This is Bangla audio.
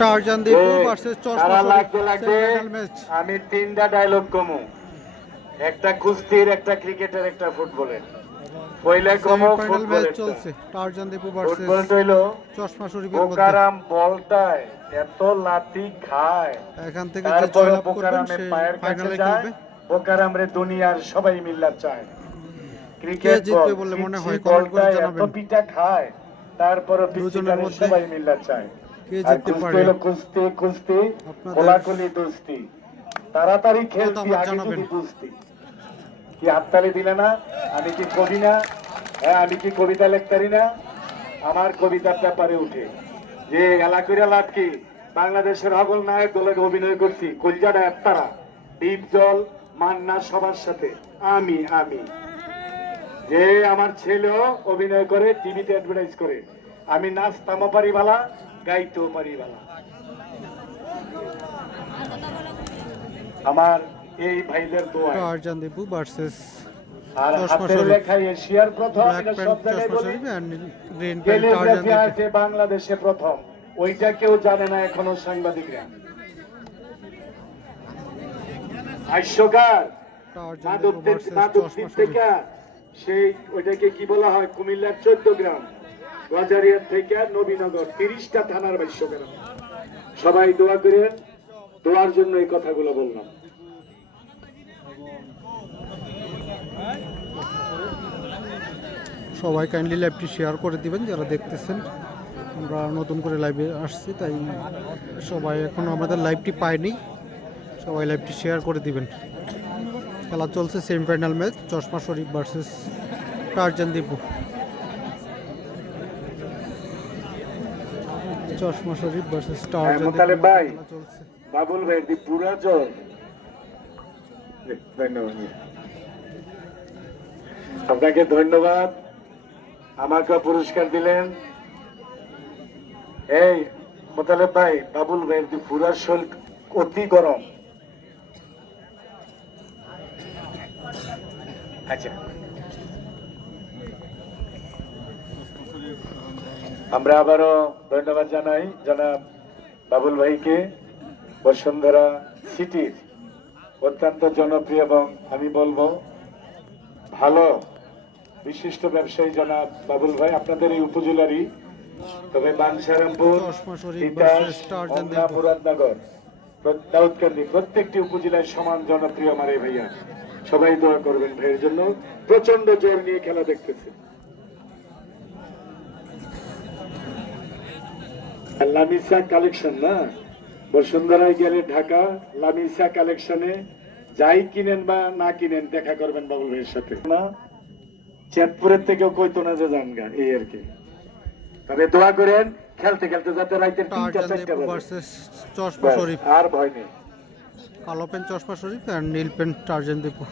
টারজান দীপু ভার্সেস চশমা শরীফ সেমিফাইনাল ম্যাচ। আমি তিনটা ডায়লগ কমু, একটা কুস্তির, একটা ক্রিকেটের, একটা ফুটবলের। পয়লা কমু সেমিফাইনাল ম্যাচ ফুটবলের চলছে টারজান দীপু ভার্সেস ফুটবল হইলো চশমা শরীফের মধ্যে। বোকারাম বলটায় এত লাথি খায়, এখান থেকে যে তারপর জয়লাভ করবেন বোকারামের সে পায়ের কাছে ফাইনালে যায়। খেলবে। বোকারাম রে দুনিয়ার সবাই মিল্লা চায়। কে ক্রিকেট জিতবে বল বলে মনে হয় কমেন্ট করে বলটায় এত জানাবেন। পিটা খায়, তারপর দুজনের মধ্যে সবাই মিল্লা চায়। কে আর জিততে কুস্তি পারে হলো কুস্তি কুস্তি, আপনাদের কোলাকুলি দুস্তি, তাড়াতাড়ি খেলতি মতামত আগে জানাবেন। যদি বুঝতি। কি হাততালি দিলে না? আমি কি কবি না? হ্যাঁ, আমি কি কবিতা লিখতারি না? আমার কবিতার ব্যাপারে উঠে যে এলাকুরা লাটকি বাংলাদেশের হগল নায়ক দলে অভিনয় করছি, কলজাটা একতারা দ্বীপ জল মান্না সবার সাথে আমি আমি যে আমার ছেলেও অভিনয় করে, টিভিতে অ্যাডভার্টাইজ করে। আমি নাচতামও পারি বালা, গাইতেও পারি বালা। আমার এই ভাইদের দোয়া। টারজান দীপু ভার্সেস আর চশমা হাতের শরীফ। লেখা এশিয়ার প্রথম, ব্ল্যাক এটা প্যান্ট সব জায়গায় চশমা বলি। Sharif and green pant Tarzan calligraphy Dipu. আর্টে বাংলাদেশে প্রথম, ওইটা কেউ জানে না এখনো সাংবাদিকরা। হাস্যকার টারজান দীপু ভার্সেস চশমা মাধবদ্বীপ শরীফ। থেকে সেই ওইটাকে কি বলা হয়, কুমিল্লার 14 গ্রাম, গজারিয়া থেকে নবীনগর 30টা থানার ভাষ্যকার। সবাই দোয়া করেন, দোয়ার জন্য এই কথাগুলো বললাম। সবাই কাইন্ডলি লাইভটি শেয়ার করে দিবেন যারা দেখতেছেন। আমরা নতুন করে লাইভে আসছি, তাই সবাই এখনো আমাদের লাইভটি পায়নি। সবাই লাইভটি শেয়ার করে দিবেন। খেলা চলছে সেমিফাইনাল ম্যাচ চশমা শরীফ ভার্সেস টারজান দীপু। চশমা শরীফ ভার্সেস টারজান মোতালেব দীপু ভাই, খেলা চলছে। বাবুল ভাই দি পুরা জল। ধন্যবাদ আপনাকে, ধন্যবাদ আমাকে পুরস্কার দিলেন। এই মোতালেব ভাই, বাবুল ভাই দি পুরা শরীর অতি গরম। আচ্ছা, আমরা আবারও ধন্যবাদ জানাই জনাব বাবুল ভাইকে, বসুন্ধরা সিটির অত্যন্ত জনপ্রিয় এবং আমি বলবো ভালো বিশিষ্ট ব্যবসায়ী জনাব বাবুল ভাই, আপনাদের এই উপজেলারই। তবে বাঞ্ছারামপুর, চশমা শরীফ তিতাস, ভার্সেস টারজান মংলা, দীপু। মুরাদনগর, দাউদকান্দি প্রত্যেকটি উপজেলায় সমান জনপ্রিয় আমার এই ভাইয়া। সবাই দোয়া করবেন ভাইয়ের জন্য, প্রচন্ড জোর নিয়ে খেলা দেখতেছে। লামিসা কালেকশন না, বসুন্ধরায় গেলে ঢাকা লামিসা কালেকশনে যাই কিনেন বা না কিনেন দেখা করবেন বাবুল ভাইয়ের সাথে। না চেতপুরের থেকেও কইতো না যে জানগা, এই আর কি। তবে দোয়া করেন খেলতে খেলতে যাতে রাইতে 3টা টারজান 4টা দীপু বাজে, ভার্সেস চশমা শরীফ। আর ভয় নেই। কালো প্যান্ট চশমা শরীফ আর নীল প্যান্ট টারজান দীপু।